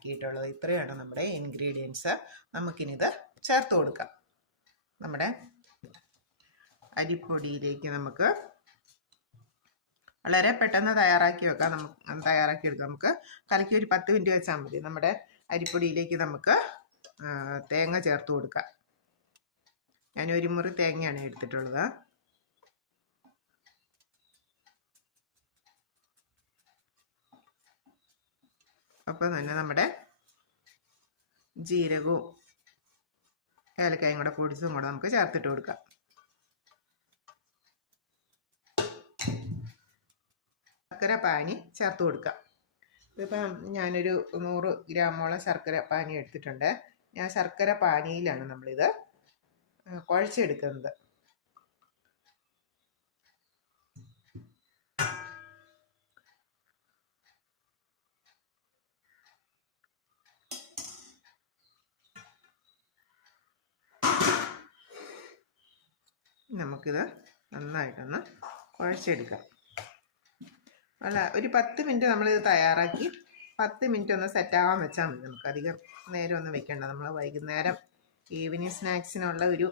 ആക്കിയിട്ടുള്ളത്. ഇത്രയാണ് നമ്മുടെ ഇൻഗ്രീഡിയൻസ്. നമുക്കിനി ഇത് ചേർത്ത് കൊടുക്കാം. നമ്മുടെ അരിപ്പൊടിയിലേക്ക് നമുക്ക് വളരെ പെട്ടെന്ന് തയ്യാറാക്കിയെടുക്കാം. നമുക്ക് കലക്കി ഒരു 10 മിനിറ്റ് വെച്ചാൽ മതി. നമ്മുടെ അരിപ്പൊടിയിലേക്ക് നമുക്ക് തേങ്ങ ചേർത്ത് കൊടുക്കാം. ഞാൻ ഒരു മുറി തേങ്ങയാണ് എടുത്തിട്ടുള്ളത്. അപ്പം തന്നെ നമ്മുടെ ജീരകവും ഏലക്കായും കൂടെ പൊടിച്ചതും കൂടെ നമുക്ക് ചേർത്തിട്ട് കൊടുക്കാം. ശർക്കര പാനി ചേർത്ത് കൊടുക്കാം. ഇതിപ്പം ഞാനൊരു 100 ഗ്രാമോളം ശർക്കര പാനി എടുത്തിട്ടുണ്ട്. ഞാൻ ശർക്കര പാനിയിലാണ് നമ്മളിത് കുഴച്ചെടുക്കുന്നത്. നമുക്കിത് നന്നായിട്ടൊന്ന് കുഴച്ചെടുക്കാം. അല്ല, ഒരു 10 മിനിറ്റ് നമ്മളിത് തയ്യാറാക്കി 10 മിനിറ്റ് ഒന്ന് സെറ്റാകാൻ വെച്ചാൽ മതി. നമുക്ക് അധികം നേരം ഒന്നും വെക്കേണ്ട. നമ്മൾ വൈകുന്നേരം ഈവനിങ് സ്നാക്സിനുള്ള ഒരു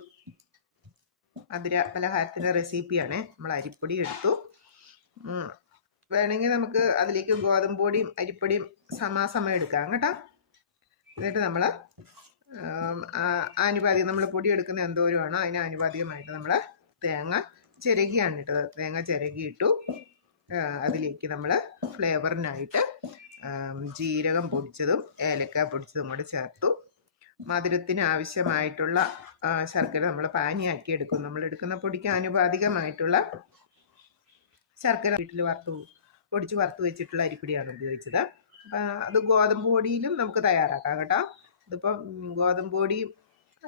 മധുര പലഹാരത്തിൻ്റെ റെസിപ്പിയാണ്. നമ്മൾ അരിപ്പൊടി എടുത്തു. വേണമെങ്കിൽ നമുക്ക് അതിലേക്ക് ഗോതമ്പ് പൊടിയും അരിപ്പൊടിയും സമാസമയം എടുക്കാം കേട്ടോ. എന്നിട്ട് നമ്മൾ ആനുപാതികം നമ്മൾ പൊടി എടുക്കുന്ന എന്തോരമാണോ അതിന് ആനുപാതികമായിട്ട് നമ്മൾ തേങ്ങ ചിരകിയാണ് ഇട്ടത്. തേങ്ങ ചിരകിയിട്ടു. അതിലേക്ക് നമ്മൾ ഫ്ലേവറിനായിട്ട് ജീരകം പൊടിച്ചതും ഏലക്ക പൊടിച്ചതും കൂടെ ചേർത്തു. മധുരത്തിന് ആവശ്യമായിട്ടുള്ള ശർക്കര നമ്മൾ പാനിയാക്കി എടുക്കും. നമ്മൾ എടുക്കുന്ന പൊടിക്ക് ആനുപാതികമായിട്ടുള്ള ശർക്കര വീട്ടിൽ പൊടിച്ച് വറുത്ത് വെച്ചിട്ടുള്ള അരിപ്പൊടിയാണ് ഉപയോഗിച്ചത്. അത് ഗോതമ്പ് പൊടിയിലും നമുക്ക് തയ്യാറാക്കാം കേട്ടോ. ഇതിപ്പം ഗോതമ്പ് പൊടിയും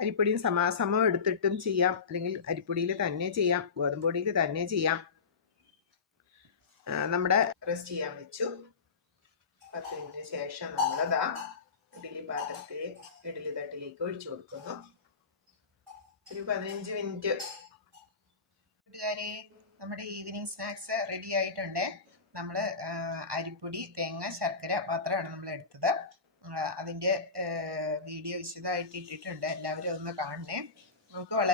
അരിപ്പൊടിയും സമാസമം എടുത്തിട്ടും ചെയ്യാം, അല്ലെങ്കിൽ അരിപ്പൊടിയിൽ തന്നെ ചെയ്യാം, ഗോതമ്പ് പൊടിയിൽ തന്നെ ചെയ്യാം. നമ്മുടെ റെസ്റ്റ് ചെയ്യാൻ വെച്ചു. 10 മിനിറ്റിന് ശേഷം നമ്മളതാ ഇഡ്ഡലി തട്ടിലേക്ക് ഒഴിച്ചു കൊടുക്കുന്നു. ഒരു 15 മിനിറ്റ്. കൂട്ടുകാരെ, നമ്മുടെ ഈവനിങ് സ്നാക്സ് റെഡി ആയിട്ടുണ്ട്. നമ്മൾ അരിപ്പൊടി, തേങ്ങ, ശർക്കര മാത്രമാണ് നമ്മൾ എടുത്തത്. അതിൻ്റെ വീഡിയോ വിശദമായിട്ട് ഇട്ടിട്ടുണ്ട്. എല്ലാവരും ഒന്ന് കാണണേ. നമുക്ക് വളരെ